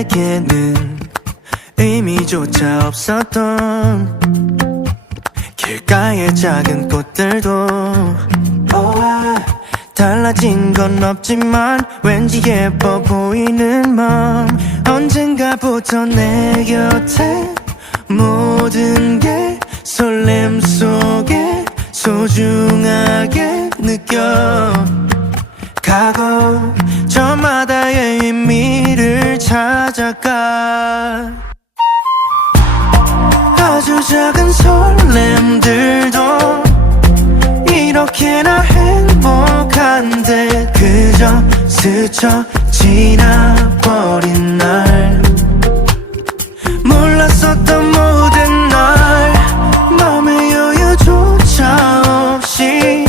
내게는 의미조차 없었던 길가의 작은 꽃들도 달라진 건 없지만 왠지 예뻐 보이는 맘 언젠가부터 내 곁에 모든 게 설렘 속에 소중하게 느껴 가고 저마다의 의미를 찾아가. 아주 작은 설렘들도 이렇게나 행복한데 그저 스쳐 지나버린 날. 몰랐었던 모든 날 맘의 여유조차 없이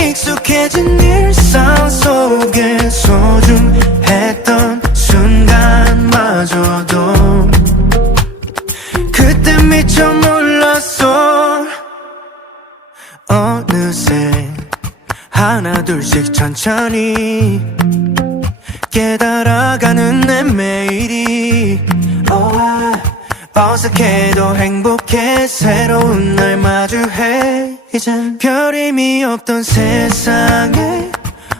익숙해진 일상 하나 둘씩 천천히 깨달아가는 내 매일이 oh, 어색해도 행복해. 새로운 날 마주해. 이젠 별의미 없던 세상에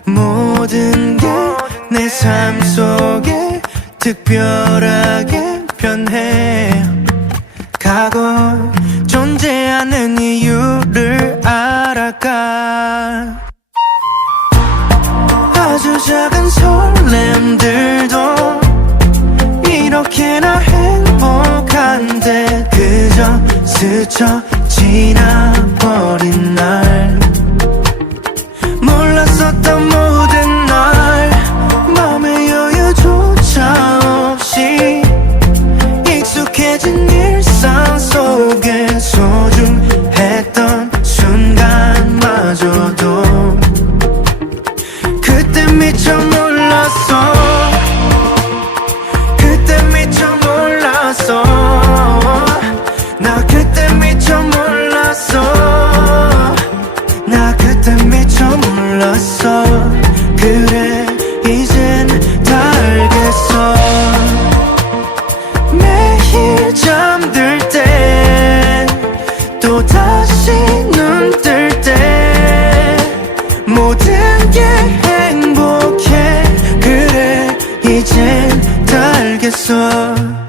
모든 게 내 삶 속에 특별하게 변해. 가고 존재하는 이유를 알아가 작은 설렘들도 이렇게나 행복한데 그저 스쳐 지나버린 날 그때 미쳐 몰랐어. 그래 이젠 다 알겠어. 매일 잠들 때 또 다시 눈 뜰 때 모든 게 행복해. 그래 이젠 다 알겠어.